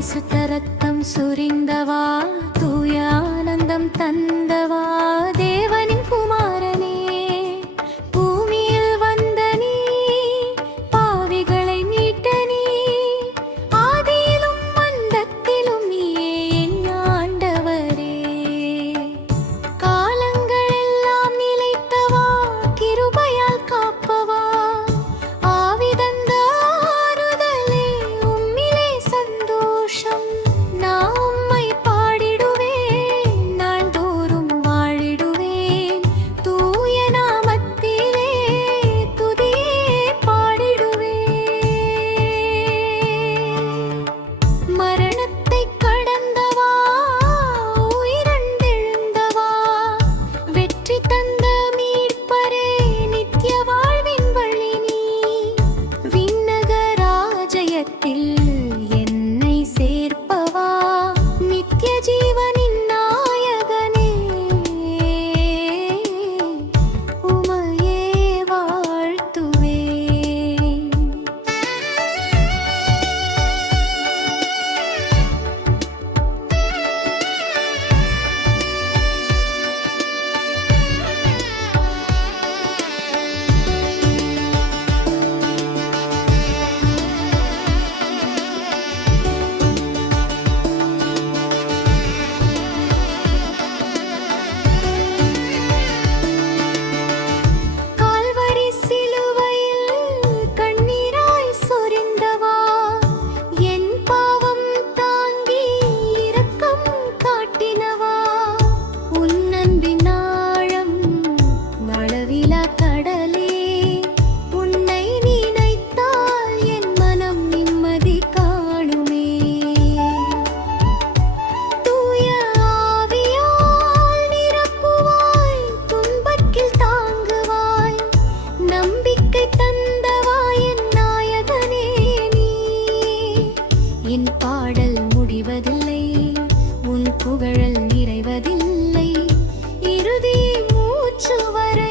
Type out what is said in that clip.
பரிசுத்த ரத்தம் சுரிந்தவா, தூய ஆனந்தம் தந்தவா, தேவனின் குமாரனே. பூமியில் வந்த நீ, பாவிகளை மீட்ட நீ, ஆதியிலும் அந்தத்திலும் நீயே என் ஆண்டவரே. காலங்கள் எல்லாம் நிலைத்தவா, கிருபையால் காப்பவா, ஆவி தந்த ஆறுதலே, உம்மிலே சந்தோஷம். நான் உம்மை பாடிடுவேன், நாள்தோறும் வாழிடுவேன், தூய நாமத்திலே துதியே பாடிடுவேன். மரணத்தைக் கடந்தவா, உயிர்த்தெழுந்தவா, வெற்றி தந்த மீட்பரே, நித்திய வாழ்வின் வழி நீ. விண்ணக ராஜ்யத்தில் என்னை சேர்ப்பவா, நித்திய ஜீவனின் நாயகனே. உமையே வாழ்த்துவேன். கால்வரி சிலுவையில் கண்ணீராய் சொரிந்தவா, என் பாவம் தாங்கி இரக்கம் காட்டினவா, உன் அன்பின் ஆழம் அளவிலா கடலே, உன்னை நினைத்தால் என் மனம் நிம்மதி காணுமே. தூய ஆவியால் நிரப்புவாய், துன்பத்தில் தாங்குவாய், நம்பிக்கை தந்தவாய் என் நாயகனே நீ. என் பாடல் முடிவதில்லை, உன் புகழல் நிறைவதில்லை, இறுதி மூச்சு வரை